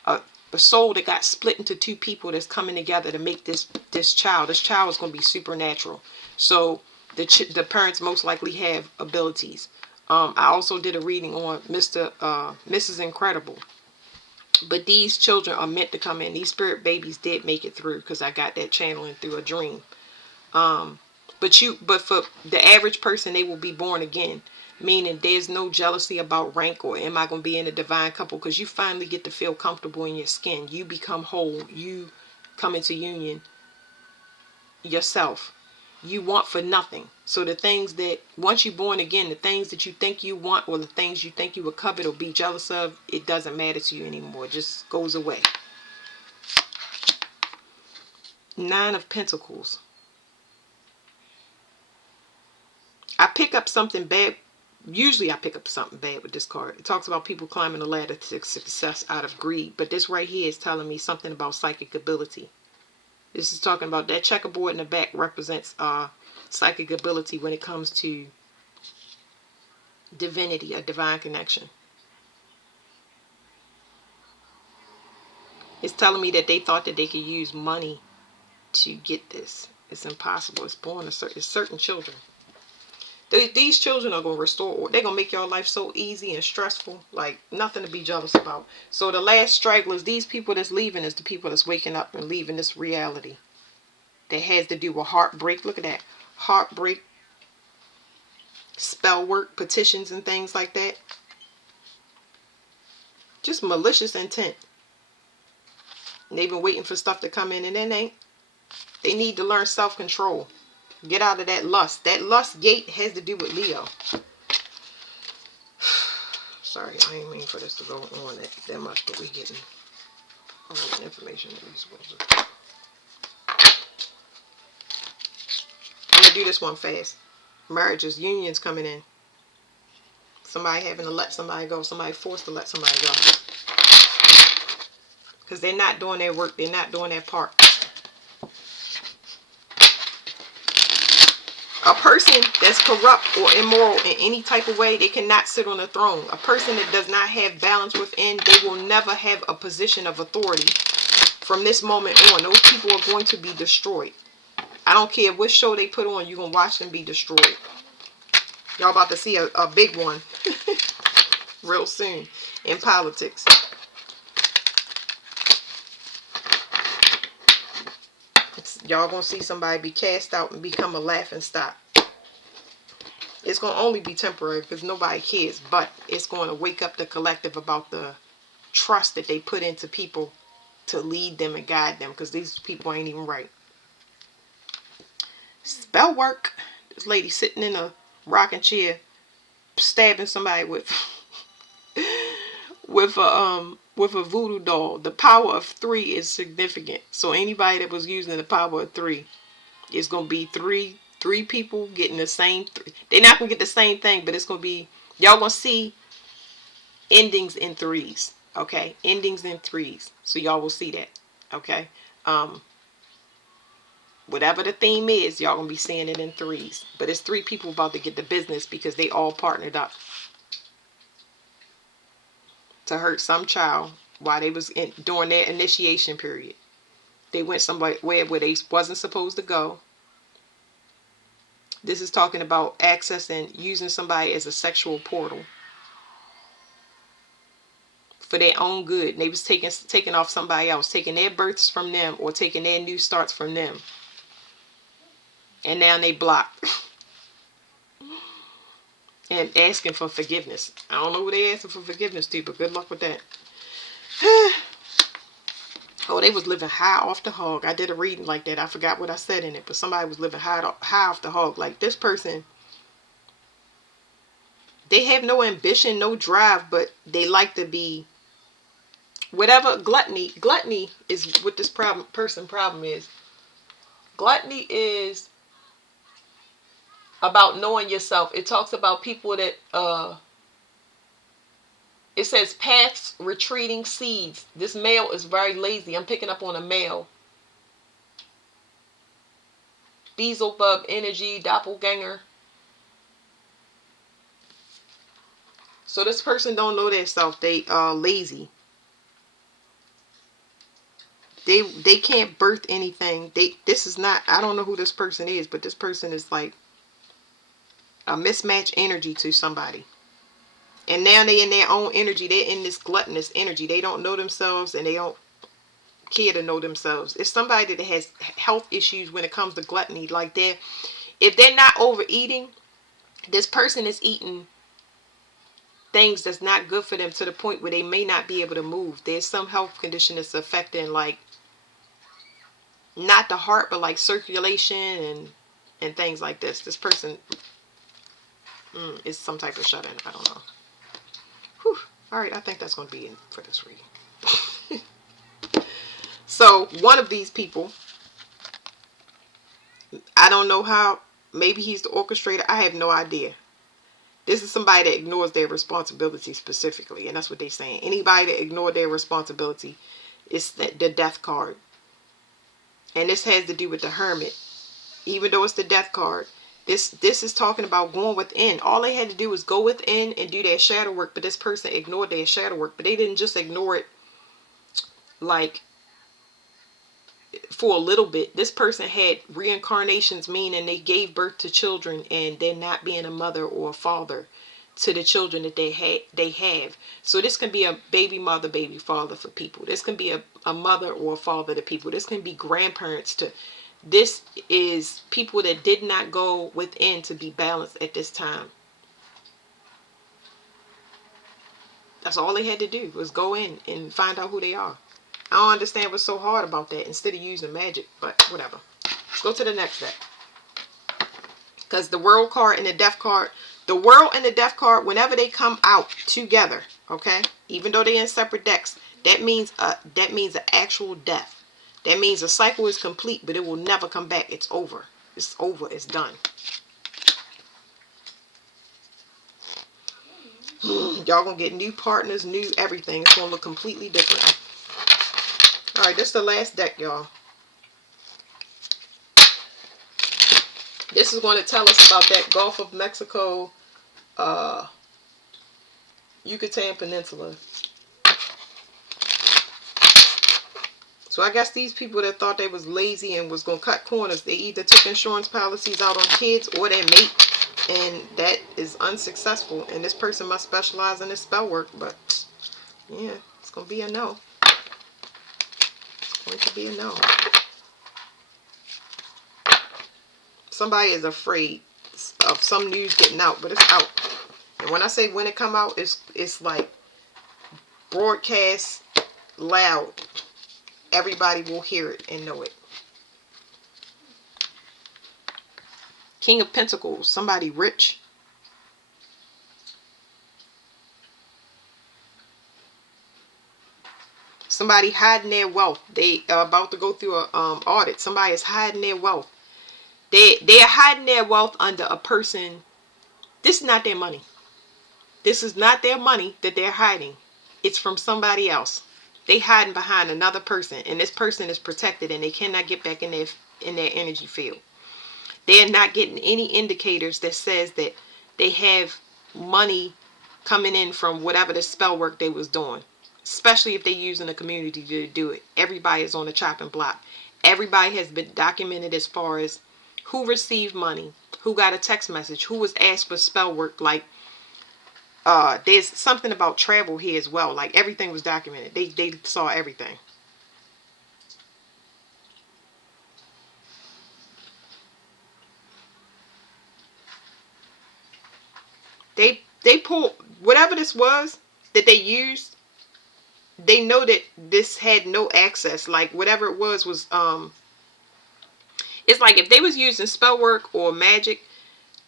a soul that got split into two people that's coming together to make this child. This child is going to be supernatural. So the parents most likely have abilities. I also did a reading on Mrs. Incredible. But these children are meant to come in. These spirit babies did make it through because I got that channeling through a dream. But for the average person, they will be born again. Meaning there's no jealousy about rank or am I going to be in a divine couple, because you finally get to feel comfortable in your skin. You become whole. You come into union yourself. You want for nothing. So the things that, once you're born again, the things that you think you want or the things you think you would covet or be jealous of, it doesn't matter to you anymore. It just goes away. Nine of Pentacles. I pick up something bad. Usually I pick up something bad with this card. It talks about people climbing the ladder to success out of greed. But this right here is telling me something about psychic ability. This is talking about that checkerboard in the back represents psychic ability when it comes to divinity, a divine connection. It's telling me that they thought that they could use money to get this. It's impossible. It's born it's certain children. These children are going to restore. They're going to make your life so easy and stressful. Like, nothing to be jealous about. So the last stragglers, these people that's leaving is the people that's waking up and leaving this reality. That has to do with heartbreak. Look at that. Heartbreak, spell work, petitions and things like that. Just malicious intent. And they've been waiting for stuff to come in and it ain't. They need to learn self-control. Get out of that lust. That lust gate has to do with Leo. Sorry, I ain't mean for this to go on that much, but we getting all the information that we supposed to. I'm going to do this one fast. Marriages, unions coming in. Somebody having to let somebody go. Somebody forced to let somebody go. Because they're not doing their work. They're not doing their part. A person that's corrupt or immoral in any type of way, they cannot sit on a throne. A person that does not have balance within, they will never have a position of authority. From this moment on, those people are going to be destroyed. I don't care what show they put on, you're going to watch them be destroyed. Y'all about to see a big one real soon in politics. Y'all going to see somebody be cast out and become a laughing stock. It's going to only be temporary because nobody cares, but it's going to wake up the collective about the trust that they put into people to lead them and guide them, because these people ain't even right. Spell work. This lady sitting in a rocking chair stabbing somebody with a voodoo doll. The power of 3 is significant. So anybody that was using the power of 3 is going to be three people getting the same. They're not going to get the same thing, but it's going to be, y'all going to see endings in 3s. Okay, endings in 3s. So y'all will see that. Okay, whatever the theme is, y'all gonna be seeing it in 3s. But it's 3 people about to get the business because they all partnered up to hurt some child while they was during their initiation period. They went somewhere where they wasn't supposed to go. This is talking about accessing, using somebody as a sexual portal for their own good. And they was taking off somebody else, taking their births from them or taking their new starts from them. And now they blocked. And asking for forgiveness. I don't know who they asking for forgiveness to, but good luck with that. Oh, they was living high off the hog. I did a reading like that. I forgot what I said in it, but somebody was living high off the hog. Like this person, they have no ambition, no drive, but they like to be whatever. Gluttony is what this problem is. Gluttony is about knowing yourself. It talks about people that it says paths retreating seeds. This male is very lazy. I'm picking up on a male. Beelzebub energy, doppelganger. So this person don't know their self. They are lazy. They can't birth anything. This is not, I don't know who this person is, but this person is like a mismatched energy to somebody. And now they in their own energy. They're in this gluttonous energy. They don't know themselves and they don't care to know themselves. It's somebody that has health issues when it comes to gluttony. Like if they're not overeating, this person is eating things that's not good for them to the point where they may not be able to move. There's some health condition that's affecting, like, not the heart, but like circulation and things like this. This person is some type of shut-in. I don't know. Whew. All right, I think that's going to be it for this reading. So one of these people, I don't know how, maybe he's the orchestrator. I have no idea. This is somebody that ignores their responsibility specifically. And that's what they're saying. Anybody that ignores their responsibility is the death card. And this has to do with the hermit. Even though it's the death card, This is talking about going within. All they had to do was go within and do their shadow work, but this person ignored their shadow work. But they didn't just ignore it like for a little bit. This person had reincarnations, meaning they gave birth to children and they're not being a mother or a father to the children that they have. So this can be a baby mother, baby father for people. This can be a mother or a father to people. This can be grandparents to. This is people that did not go within to be balanced at this time. That's all they had to do was go in and find out who they are. I don't understand what's so hard about that instead of using magic, but whatever. Let's go to the next deck. Because the world card and the death card, the world and the death card, whenever they come out together, okay, even though they're in separate decks, that means an actual death. That means a cycle is complete, but it will never come back. It's over. It's over. It's done. Y'all gonna get new partners, new everything. It's gonna look completely different. All right, this is the last deck, y'all. This is going to tell us about that Gulf of Mexico, Yucatan Peninsula. So I guess these people that thought they was lazy and was going to cut corners, they either took insurance policies out on kids or their mate, and that is unsuccessful. And this person must specialize in this spell work, but yeah, it's going to be a no. It's going to be a no. Somebody is afraid of some news getting out, but it's out. And when I say when it come out, it's like broadcast loud. Everybody will hear it and know it. King of Pentacles, somebody rich. Somebody hiding their wealth. They are about to go through a audit. Somebody is hiding their wealth. They're hiding their wealth under a person. This is not their money. This is not their money that they're hiding. It's from somebody else. They hiding behind another person, and this person is protected, and they cannot get back in their energy field. They're not getting any indicators that says that they have money coming in from whatever the spell work they was doing. Especially if they're using the community to do it. Everybody is on the chopping block. Everybody has been documented as far as who received money, who got a text message, who was asked for spell work. Like, there's something about travel here as well. Like, everything was documented. They saw everything. They pulled whatever this was that they used. They know that this had no access. Like, whatever it was it's like if they was using spell work or magic,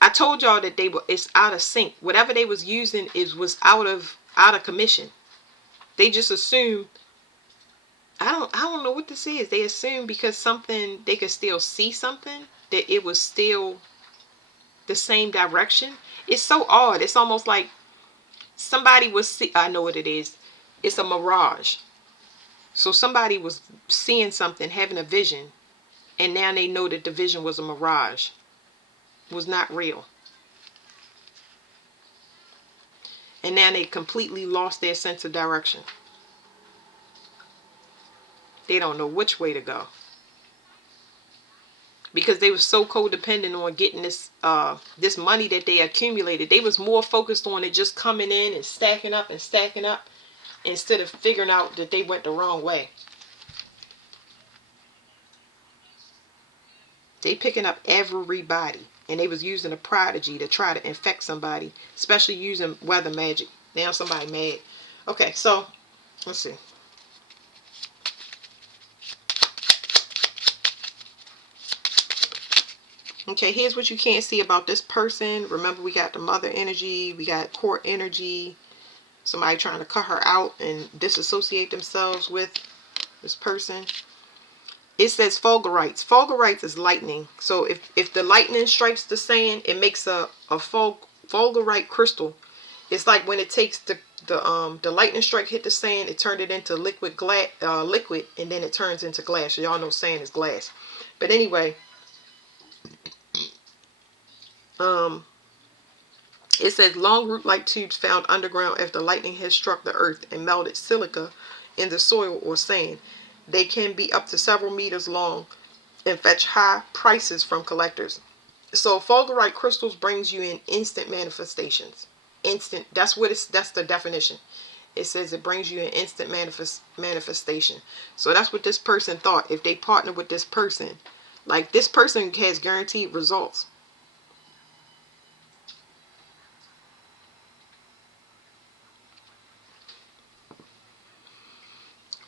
I told y'all that it's out of sync. Whatever they was using was out of commission. They just assume, I don't know what this is. They assume because something, they could still see something, that it was still the same direction. It's so odd. It's almost like somebody was I know what it is. It's a mirage. So somebody was seeing something, having a vision, and now they know that the vision was a mirage. Was not real. And now they completely lost their sense of direction. They don't know which way to go. Because they were so codependent on getting this this money that they accumulated. They was more focused on it just coming in and stacking up instead of figuring out that they went the wrong way. They picking up everybody. And they was using a prodigy to try to infect somebody. Especially using weather magic. Now somebody mad. Okay, so let's see. Okay, here's what you can't see about this person. Remember, we got the mother energy. We got court energy. Somebody trying to cut her out and disassociate themselves with this person. It says fulgurites. Fulgurites is lightning. So if the lightning strikes the sand, it makes a fulgurite crystal. It's like when it takes the lightning strike hit the sand, it turned it into liquid, and then it turns into glass. So y'all know sand is glass. But anyway, Um, it says long root-like tubes found underground after lightning has struck the earth and melted silica in the soil or sand. They can be up to several meters long and fetch high prices from collectors. So fulgurite crystals brings you in instant manifestations. Instant. That's what it's. That's the definition. It says it brings you an instant manifestation. So that's what this person thought. If they partner with this person, like this person has guaranteed results.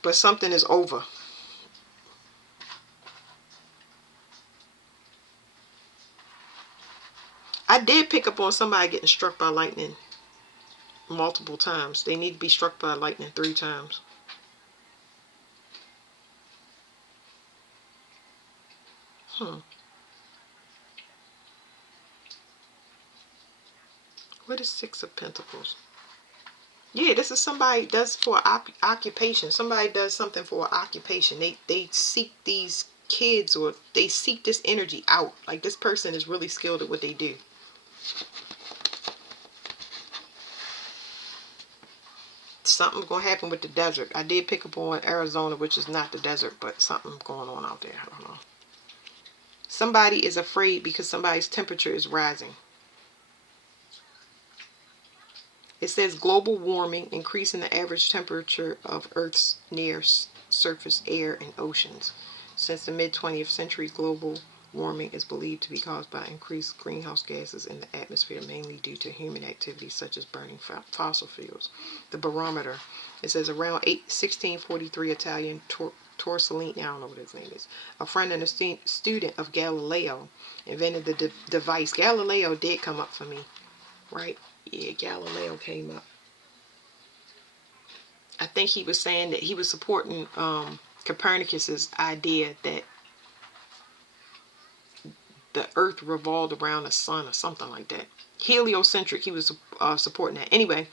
But something is over. I did pick up on somebody getting struck by lightning multiple times. They need to be struck by lightning 3 times. Hmm. What is 6 of Pentacles? Yeah, this is somebody does for occupation. Somebody does something for occupation. They seek these kids, or they seek this energy out. Like this person is really skilled at what they do. Something's gonna happen with the desert. I did pick up on Arizona, which is not the desert, but something's going on out there. I don't know. Somebody is afraid because somebody's temperature is rising. It says global warming, increasing the average temperature of Earth's near surface air and oceans. Since the mid-20th century, global warming is believed to be caused by increased greenhouse gases in the atmosphere, mainly due to human activities such as burning fossil fuels. The barometer, it says around 1643, Italian Torsolini, I don't know what his name is, a friend and a student of Galileo, invented the device. Galileo did come up for me, right? Yeah, Galileo came up. I think he was saying that he was supporting Copernicus's idea that the Earth revolved around the sun or something like that. Heliocentric. He was supporting that. Anyway,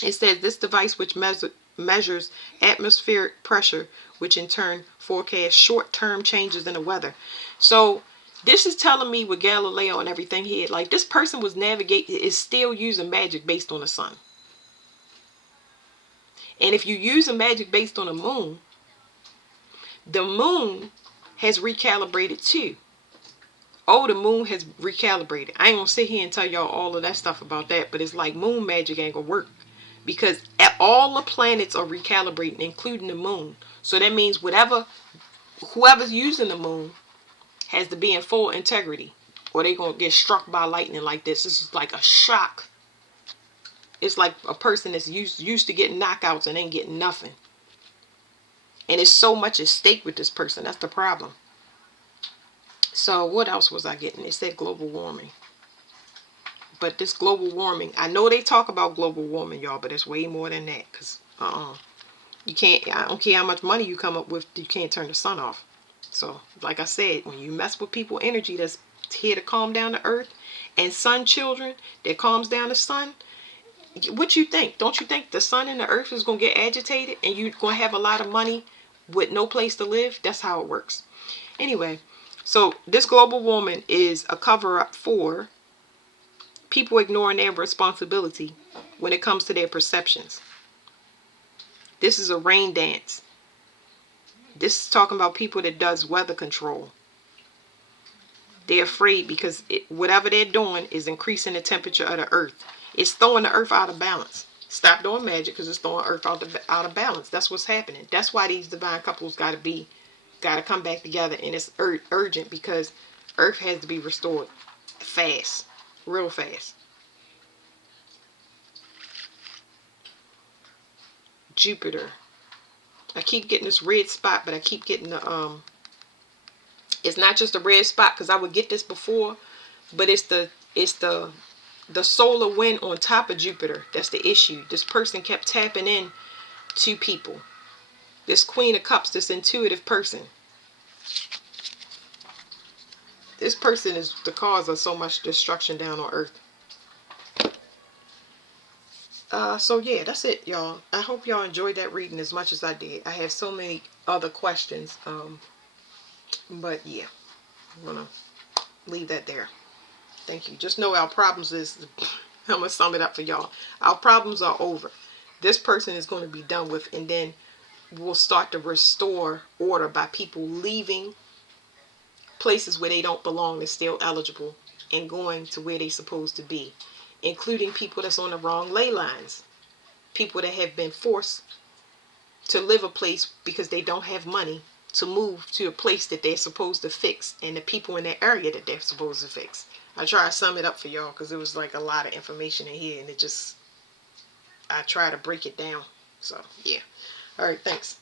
it says this device which measures atmospheric pressure, which in turn forecasts short-term changes in the weather. So this is telling me with Galileo and everything he had, like this person was is still using magic based on the sun. And if you use a magic based on the moon has recalibrated too. Oh, the moon has recalibrated. I ain't gonna sit here and tell y'all all of that stuff about that, but it's like moon magic ain't gonna work because all the planets are recalibrating, including the moon. So that means whoever's using the moon has to be in full integrity, or they gonna get struck by lightning like this. This is like a shock. It's like a person that's used to getting knockouts and ain't getting nothing. And it's so much at stake with this person. That's the problem. So what else was I getting? It said global warming. But this global warming, I know they talk about global warming, y'all, but it's way more than that. Because you can't, I don't care how much money you come up with, you can't turn the sun off. So like I said, when you mess with people energy that's here to calm down the earth, and sun children that calms down the sun, what you think? Don't you think the sun and the earth is going to get agitated and you're going to have a lot of money with no place to live? That's how it works. Anyway, so this global warming is a cover-up for people ignoring their responsibility when it comes to their perceptions. This is a rain dance. This is talking about people that does weather control. They're afraid because whatever they're doing is increasing the temperature of the earth. It's throwing the earth out of balance. Stop doing magic because it's throwing earth out of balance. That's what's happening. That's why these divine couples got to come back together, and it's urgent because earth has to be restored fast, real fast. Jupiter. I keep getting this red spot, but I keep getting the it's not just a red spot because I would get this before, but it's the solar wind on top of Jupiter. That's the issue. This person kept tapping in to people. This Queen of Cups, this intuitive person. This person is the cause of so much destruction down on earth. So yeah, that's it, y'all. I hope y'all enjoyed that reading as much as I did. I have so many other questions. But yeah, I'm gonna leave that there. Thank you. Just know our problems is, I'm going to sum it up for y'all. Our problems are over. This person is going to be done with, and then we'll start to restore order by people leaving places where they don't belong and still eligible and going to where they're supposed to be, including people that's on the wrong ley lines, people that have been forced to live a place because they don't have money to move to a place that they're supposed to fix, and the people in that area that they're supposed to fix. I try to sum it up for y'all because it was like a lot of information in here, and it just, I try to break it down. So yeah. All right, thanks.